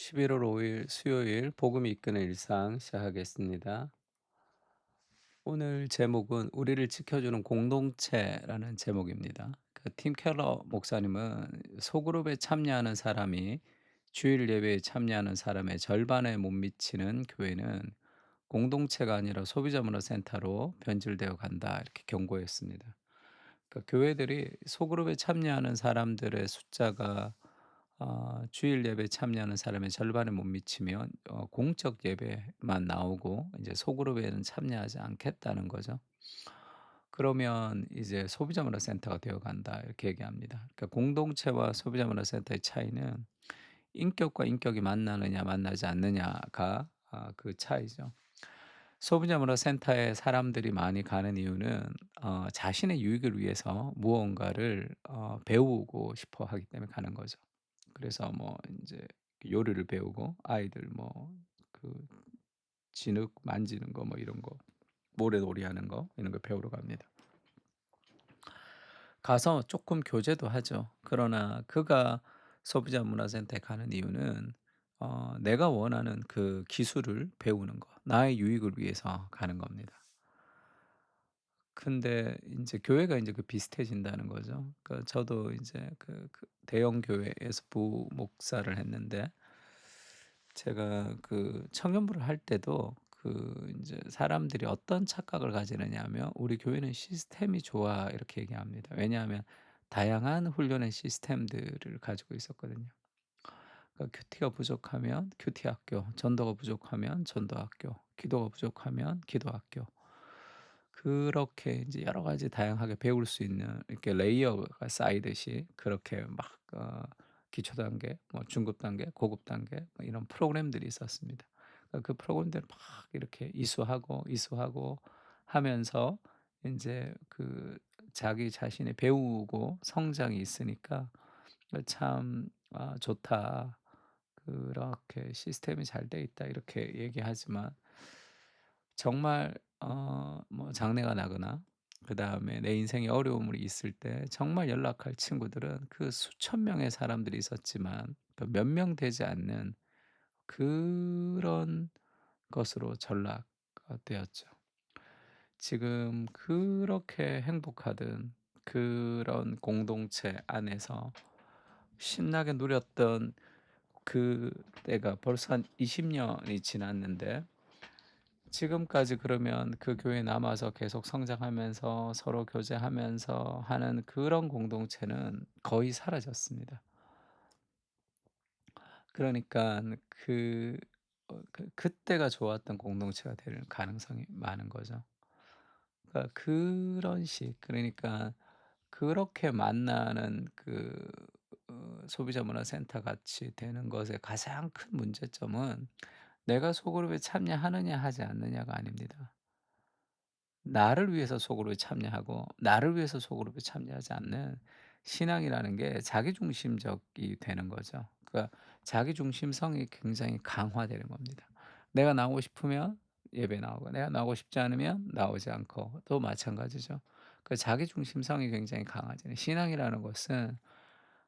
11월 5일 수요일 복음이 이끄는 일상 시작하겠습니다. 오늘 제목은 우리를 지켜주는 공동체라는 제목입니다. 팀 켈러 목사님은 소그룹에 참여하는 사람이 주일 예배에 참여하는 사람의 절반에 못 미치는 교회는 공동체가 아니라 소비자 문화 센터로 변질되어 간다 이렇게 경고했습니다. 교회들이 소그룹에 참여하는 사람들의 숫자가 주일 예배에 참여하는 사람의 절반에 못 미치면 공적 예배만 나오고 이제 소그룹에는 참여하지 않겠다는 거죠. 그러면 이제 소비자 문화 센터가 되어 간다 이렇게 얘기합니다. 그러니까 공동체와 소비자 문화 센터의 차이는 인격과 인격이 만나느냐 만나지 않느냐가 그 차이죠. 소비자 문화 센터에 사람들이 많이 가는 이유는 자신의 유익을 위해서 무언가를 배우고 싶어 하기 때문에 가는 거죠. 그래서 뭐 인제 요리를 배우고 아이들 뭐 그 진흙 만지는 거 뭐 이런 거 모래놀이 하는 거 이런 거 배우러 갑니다. 가서 쪼끔 교제도 하죠. 그러나 그가 소비자 문화센터에 가는 이유는 내가 원하는 그 기술을 배우는 거, 나의 유익을 위해서 가는 겁니다. 근데 인제 교회가 인제 비슷해진다는 거죠. 저도 이제 대형 교회에서 부목사를 했는데 제가 청년부를 할 때도 인제 사람들이 어떤 착각을 가지느냐 하면 "우리 교회는 시스템이 좋아." 이렇게 얘기합니다. 왜냐하면 다양한 훈련의 시스템들을 가지고 있었거든요. 큐티가 부족하면 큐티 학교, 전도가 부족하면 전도 학교, 기도가 부족하면 기도 학교. 그렇게 인제 여러 가지 다양하게 배울 수 있는 이렇게 레이어가 쌓이듯이 그렇게 막 기초 단계, 뭐 중급 단계, 고급 단계 뭐 이런 프로그램들이 있었습니다. 그 프로그램들을 막 이렇게 이수하고, 이수하고 하면서 인제 자기 자신이 배우고 성장이 있으니까 참 '아 좋다. 그렇게 시스템이 잘 돼 있다.' 이렇게 얘기하지만 정말 뭐 장래가 나거나 그다음에 내 인생에 어려움이 있을 때 정말 연락할 친구들은 그 수천 명의 사람들이 있었지만 몇 명 되지 않는 그런 것으로 전락가 되었죠. 지금 그렇게 행복하던 그런 공동체 안에서 신나게 누렸던 그때가 벌써 한 20 년이 지났는데 지금까지 그러면 그 교회에 남아서 계속 성장하면서 서로 교제하면서 하는 그런 공동체는 거의 사라졌습니다. 그러니깐 그때가 좋았던 공동체가 될 가능성이 많은 거죠. 그런 그러니까 그렇게 만나는 소비자 문화 센터 같이 되는 것의 가장 큰 문제점은 내가 소그룹에 참여하느냐 하지 않느냐가 아닙니다. 나를 위해서 소그룹에 참여하고 나를 위해서 소그룹에 참여하지 않는 신앙이라는 게 자기중심적이 되는 거죠. 자기중심성이 굉장히 강화되는 겁니다. 내가 나오고 싶으면 예배에 나오고 내가 나오고 싶지 않으면 나오지 않고 또 마찬가지죠. 자기중심성이 굉장히 강하잖아요. 신앙이라는 것은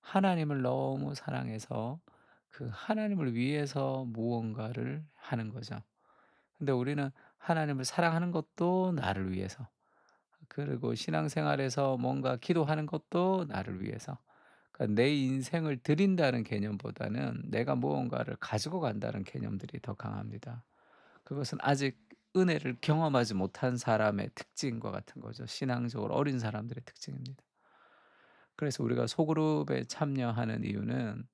하나님을 너무 사랑해서 그 하나님을 위해서 무언가를 하는 거죠. 근데 우리는 하나님을 사랑하는 것도 나를 위해서, 그리고 신앙생활에서 뭔가 기도하는 것도 나를 위해서. 내 인생을 드린다는 개념보다는 내가 무언가를 가지고 간다는 개념들이 더 강합니다. 그것은 아직 은혜를 경험하지 못한 사람의 특징과 같은 거죠. 신앙적으로 어린 사람들의 특징입니다. 그래서 우리가 소그룹에 참여하는 이유는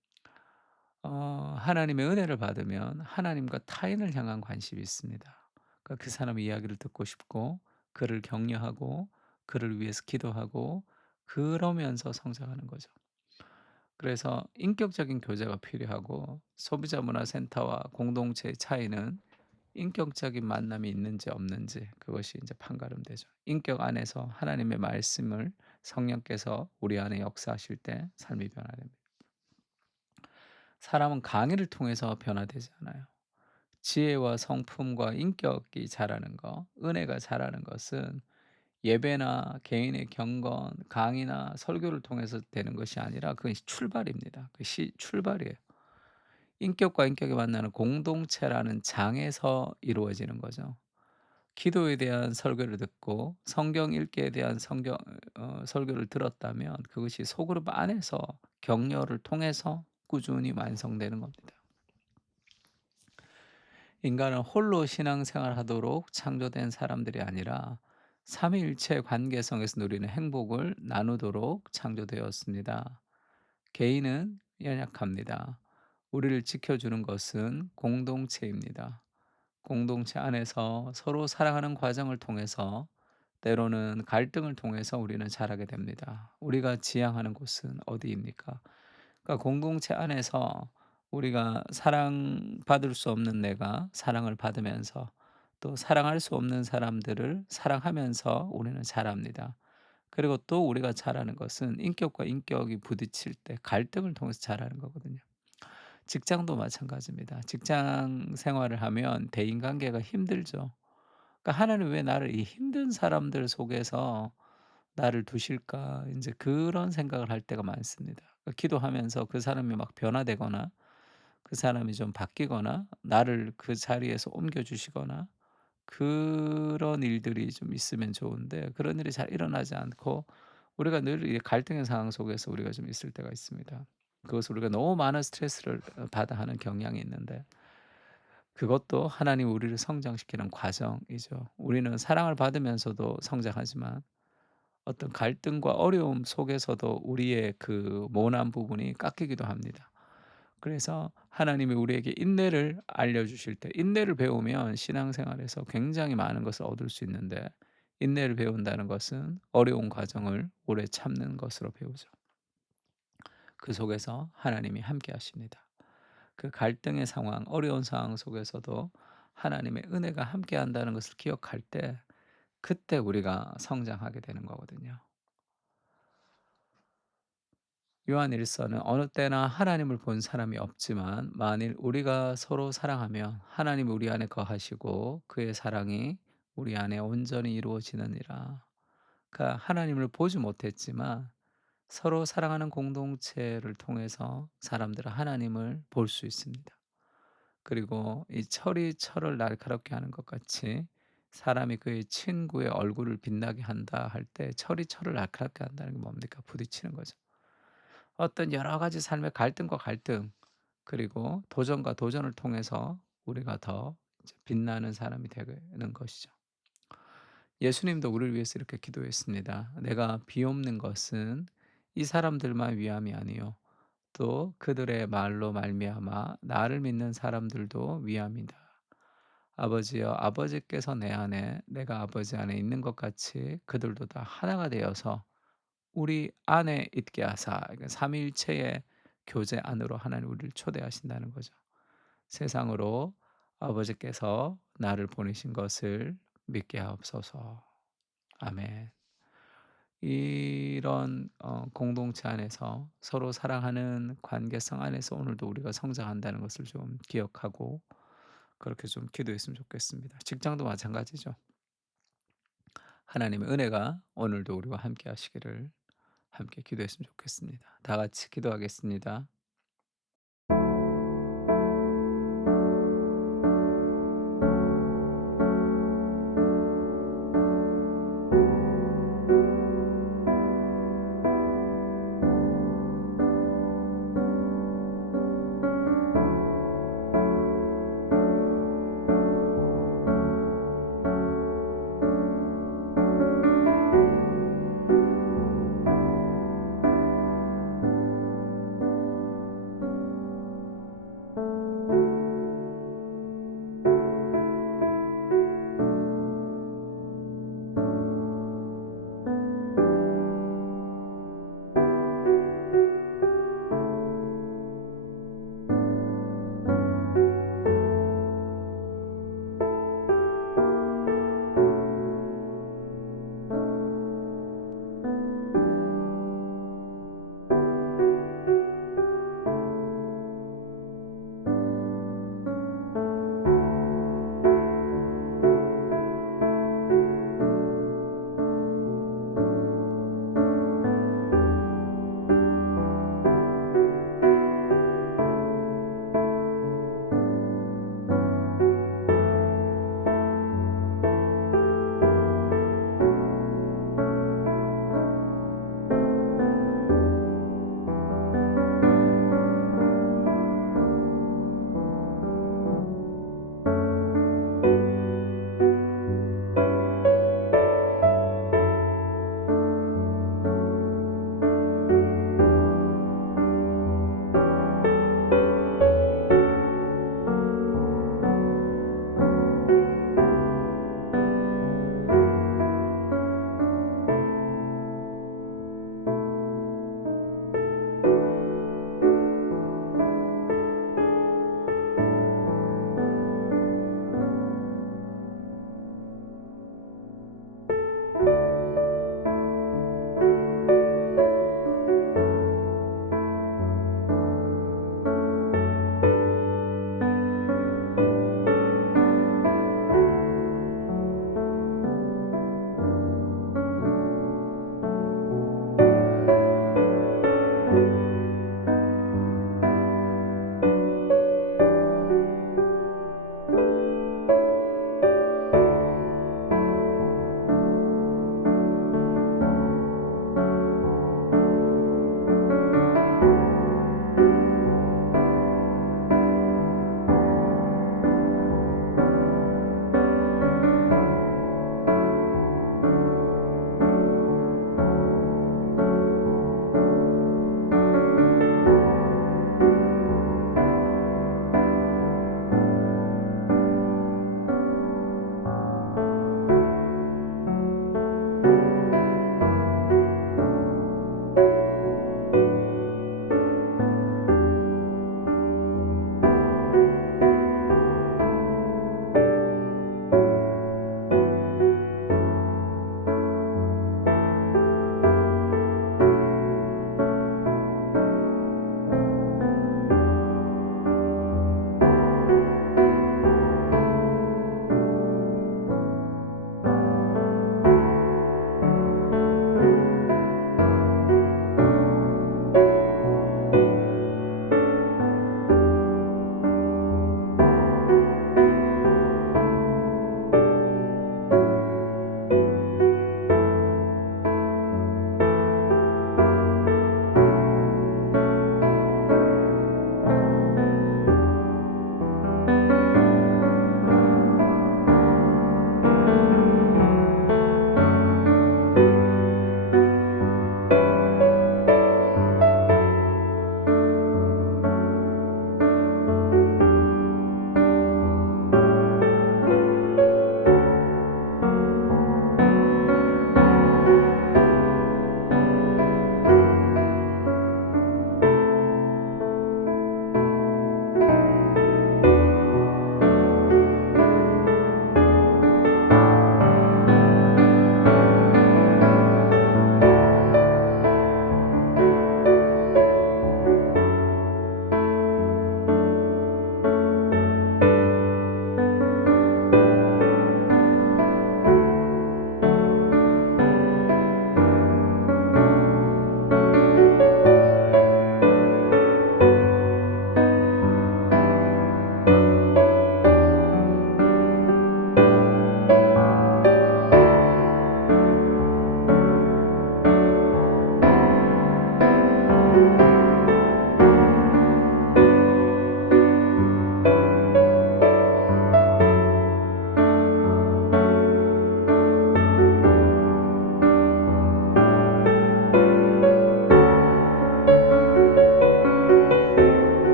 하나님의 은혜를 받으면 하나님과 타인을 향한 관심이 있습니다. 그 사람의 이야기를 듣고 싶고 그를 격려하고 그를 위해서 기도하고 그러면서 성장하는 거죠. 그래서 인격적인 교제가 필요하고 소비자 문화 센터와 공동체의 차이는 인격적인 만남이 있는지 없는지 그것이 이제 판가름되죠. 인격 안에서 하나님의 말씀을 성령께서 우리 안에 역사하실 때 삶이 변화됩니다. 사람은 강의를 통해서 변화되지 않아요. 지혜와 성품과 인격이 자라는 거, 은혜가 자라는 것은 예배나 개인의 경건, 강의나 설교를 통해서 되는 것이 아니라 그건 출발입니다. 출발이에요. 인격과 인격이 만나는 공동체라는 장에서 이루어지는 거죠. 기도에 대한 설교를 듣고 성경 읽기에 대한 성경 설교를 들었다면 그것이 소그룹 안에서 격려를 통해서 꾸준히 완성되는 겁니다. 인간은 홀로 신앙생활하도록 창조된 사람들이 아니라 삼위일체의 관계성에서 누리는 행복을 나누도록 창조되었습니다. 개인은 연약합니다. 우리를 지켜주는 것은 공동체입니다. 공동체 안에서 서로 사랑하는 과정을 통해서 때로는 갈등을 통해서 우리는 자라게 됩니다. 우리가 지향하는 곳은 어디입니까? 그러니까 공동체 안에서 우리가 사랑받을 수 없는 내가 사랑을 받으면서 또 사랑할 수 없는 사람들을 사랑하면서 우리는 자랍니다. 그리고 또 우리가 자라는 것은 인격과 인격이 부딪힐 때 갈등을 통해서 자라는 거거든요. 직장도 마찬가지입니다. 직장 생활을 하면 대인관계가 힘들죠. 그러니까 '하나님 왜 나를 이 힘든 사람들 속에서 나를 두실까?' 인제 그런 생각을 할 때가 많습니다. 기도하면서 그 사람이 막 변화되거나 그 사람이 좀 바뀌거나 나를 그 자리에서 옮겨 주시거나 그런 일들이 좀 있으면 좋은데 그런 일이 잘 일어나지 않고 우리가 늘 이 갈등의 상황 속에서 우리가 좀 있을 때가 있습니다. 그것을 우리가 너무 많은 스트레스를 받아 하는 경향이 있는데 그것도 하나님이 우리를 성장시키는 과정이죠. 우리는 사랑을 받으면서도 성장하지만 어떤 갈등과 어려움 속에서도 우리의 그 모난 부분이 깎이기도 합니다. 그래서 하나님이 우리에게 인내를 알려주실 때 인내를 배우면 신앙생활에서 굉장히 많은 것을 얻을 수 있는데 인내를 배운다는 것은 어려운 과정을 오래 참는 것으로 배우죠. 그 속에서 하나님이 함께 하십니다. 그 갈등의 상황, 어려운 상황 속에서도 하나님의 은혜가 함께 한다는 것을 기억할 때 그때 우리가 성장하게 되는 거거든요. 요한일서는 어느 때나 하나님을 본 사람이 없지만 만일 우리가 서로 사랑하면 하나님이 우리 안에 거하시고 그의 사랑이 우리 안에 온전히 이루어지느니라. 그러니까 하나님을 보지 못했지만 서로 사랑하는 공동체를 통해서 사람들은 하나님을 볼 수 있습니다. 그리고 이 철이 철을 날카롭게 하는 것 같이 사람이 그의 친구의 얼굴을 빛나게 한다 할 때 철이 철을 날카롭게 한다는 게 뭡니까? 부딪히는 거죠. 어떤 여러 가지 삶의 갈등과 갈등 그리고 도전과 도전을 통해서 우리가 더 이제 빛나는 사람이 되는 것이죠. 예수님도 우리를 위해서 이렇게 기도했습니다. "내가 비옵는 것은 이 사람들만 위함이 아니요 또 그들의 말로 말미암아 나를 믿는 사람들도 위함이다. 아버지여 아버지께서 내 안에 내가 아버지 안에 있는 것 같이 그들도 다 하나가 되어서 우리 안에 있게 하사." 그러니까 삼위일체의 교제 안으로 하나님 우리를 초대하신다는 거죠. 세상으로 아버지께서 나를 보내신 것을 믿게 하옵소서. 아멘. 이런 공동체 안에서 서로 사랑하는 관계성 안에서 오늘도 우리가 성장한다는 것을 좀 기억하고 그렇게 좀 기도했으면 좋겠습니다. 직장도 마찬가지죠. 하나님의 은혜가 오늘도 우리와 함께 하시기를 함께 기도했으면 좋겠습니다. 다 같이 기도하겠습니다.